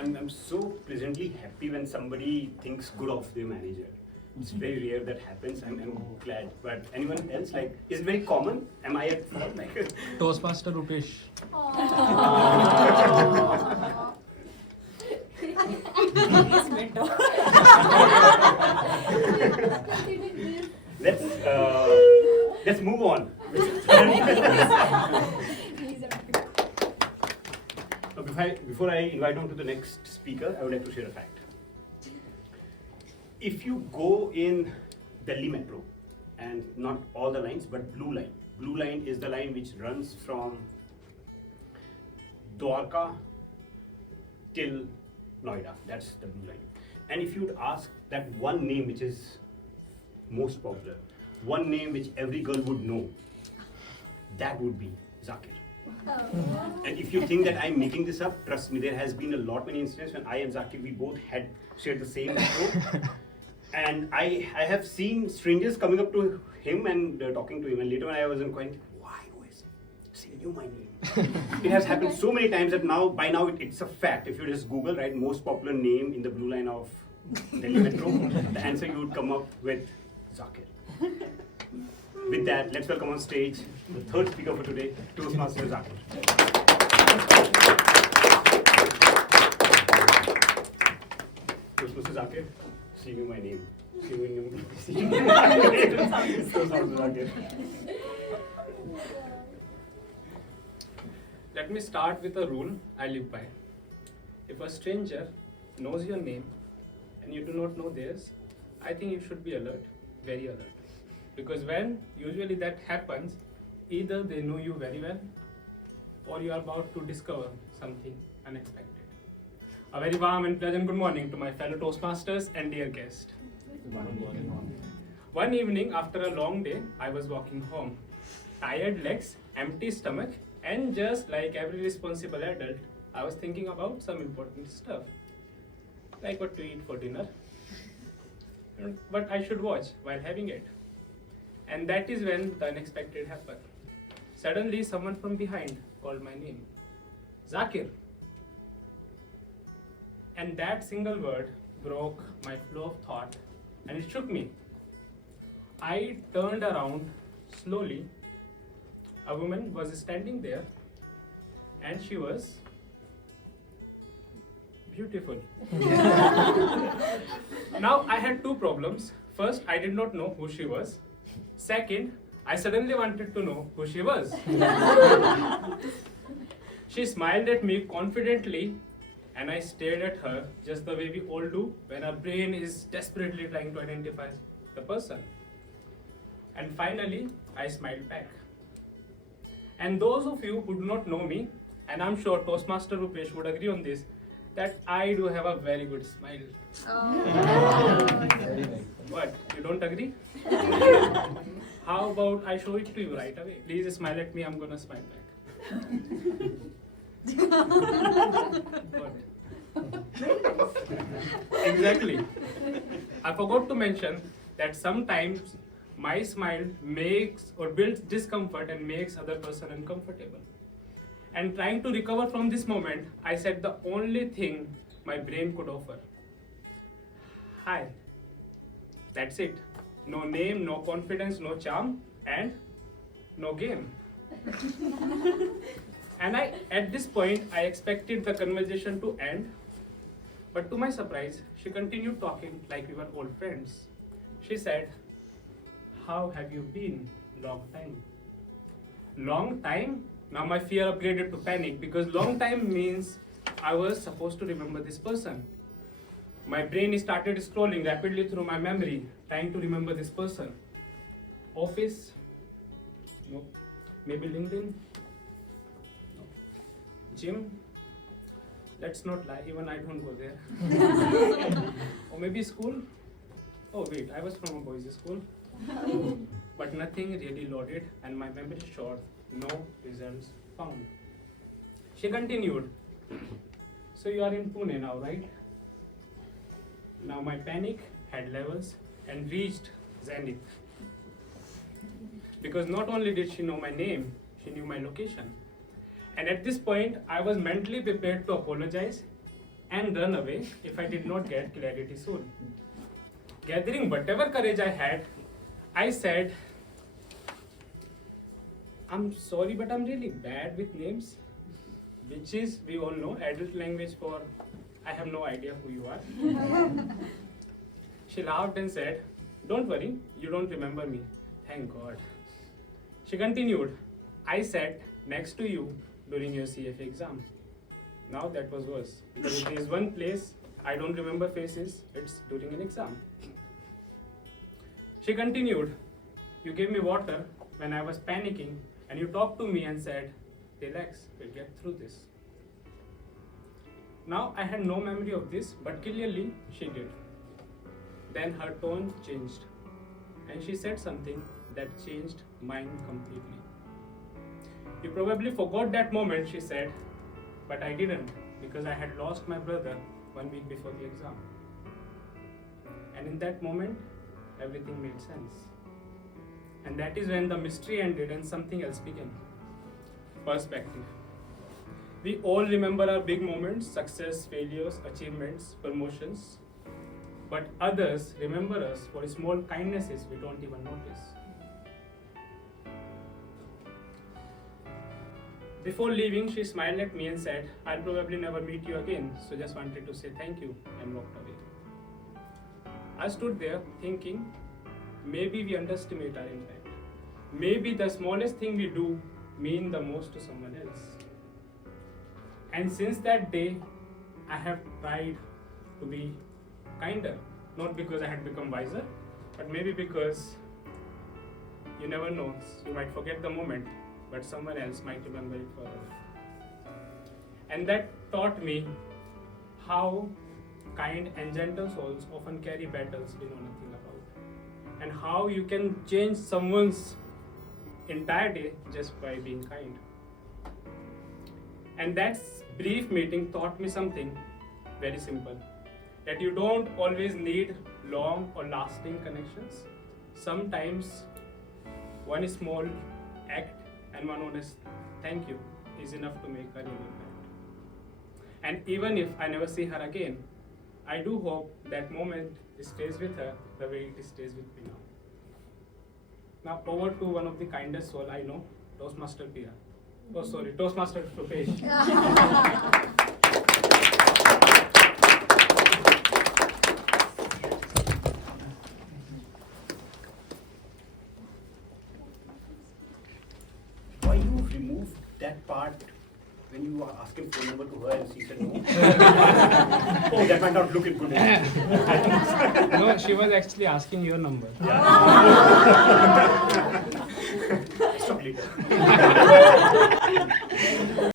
I'm so pleasantly happy when somebody thinks good of their manager. It's very rare that happens. I'm glad. But anyone else, like, is it very common? Am I at fault? Like, Toastmaster Rupesh. let's move on. Before I invite on to the next speaker, I would like to share a fact. If you go in Delhi Metro, and not all the lines, but Blue Line is the line which runs from Dwarka till Noida. That's the Blue Line. And if you would ask that one name which is most popular, one name which every girl would know, that would be Zakir. And if you think that I'm making this up, trust me, there has been a lot many incidents when I and Zakir, we both had shared the same metro. And I have seen strangers coming up to him and talking to him, and later when I was inquiring, why was he knew my name? It has happened so many times that by now it's a fact. If you just Google, right, most popular name in the Blue Line of Delhi Metro, the answer you would come up with Zakir. With that, let's welcome on stage the third speaker for today, Toastmaster Zakir. Toastmaster Zakir, see you my name. See you my name. Toastmaster Zakir. Let me start with a rule I live by. If a stranger knows your name and you do not know theirs, I think you should be alert, very alert. Because when usually that happens, either they know you very well or you are about to discover something unexpected. A very warm and pleasant good morning to my fellow Toastmasters and dear guest. One evening after a long day, I was walking home. Tired legs, empty stomach, and just like every responsible adult, I was thinking about some important stuff. Like what to eat for dinner, and what I should watch while having it. And that is when the unexpected happened. Suddenly, someone from behind called my name, Zakir. And that single word broke my flow of thought and it shook me. I turned around slowly. A woman was standing there and she was beautiful. Now, I had two problems. First, I did not know who she was. Second, I suddenly wanted to know who she was. She smiled at me confidently and I stared at her just the way we all do when our brain is desperately trying to identify the person. And finally, I smiled back. And those of you who do not know me, and I'm sure Toastmaster Rupesh would agree on this, that I do have a very good smile. What? You don't agree? How about I show it to you right away? Please smile at me, I'm gonna smile back. Exactly. I forgot to mention that sometimes my smile makes or builds discomfort and makes other person uncomfortable. And trying to recover from this moment, I said the only thing my brain could offer. Hi. That's it. No name, no confidence, no charm, and no game. And at this point, I expected the conversation to end. But to my surprise, she continued talking like we were old friends. She said, how have you been? Long time. Long time? Now my fear upgraded to panic because long time means I was supposed to remember this person. My brain started scrolling rapidly through my memory, trying to remember this person. Office? No. Maybe LinkedIn? No. Gym? Let's not lie, even I don't go there. Or maybe school? Oh wait, I was from a boys' school. But nothing really loaded and my memory short, no results found. She continued, so you are in Pune now, right? Now my panic had levels and reached zenith. Because not only did she know my name, she knew my location. And at this point, I was mentally prepared to apologize and run away if I did not get clarity soon. Gathering whatever courage I had, I said, I'm sorry, but I'm really bad with names, which is, we all know, adult language for I have no idea who you are. She laughed and said, don't worry, you don't remember me. Thank God. She continued, I sat next to you during your CFA exam. Now that was worse, because if there is one place I don't remember faces, it's during an exam. She continued, you gave me water when I was panicking, and you talked to me and said, relax, we'll get through this. Now I had no memory of this, but clearly she did. Then her tone changed, and she said something that changed mine completely. You probably forgot that moment, she said, but I didn't, because I had lost my brother 1 week before the exam. And in that moment, everything made sense. And that is when the mystery ended and something else began. Perspective. We all remember our big moments, success, failures, achievements, promotions. But others remember us for small kindnesses we don't even notice. Before leaving, she smiled at me and said, I'll probably never meet you again, so just wanted to say thank you, and walked away. I stood there thinking, maybe we underestimate our impact. Maybe the smallest thing we do mean the most to someone else. And since that day, I have tried to be kinder. Not because I had become wiser, but maybe because you never know. You might forget the moment, but someone else might remember it forever. And that taught me how kind and gentle souls often carry battles we know nothing about. And how you can change someone's entire day just by being kind. And that brief meeting taught me something very simple. That you don't always need long or lasting connections. Sometimes one small act and one honest thank you is enough to make a real impact. And even if I never see her again, I do hope that moment stays with her the way it stays with me now. Now over to one of the kindest soul I know, Toastmaster Pia. Oh sorry, Toastmaster Rupesh. Why you remove that part when you are asking phone number to her and she said no? Oh, that might not look it good. No, she was actually asking your number. Yeah. Stop later.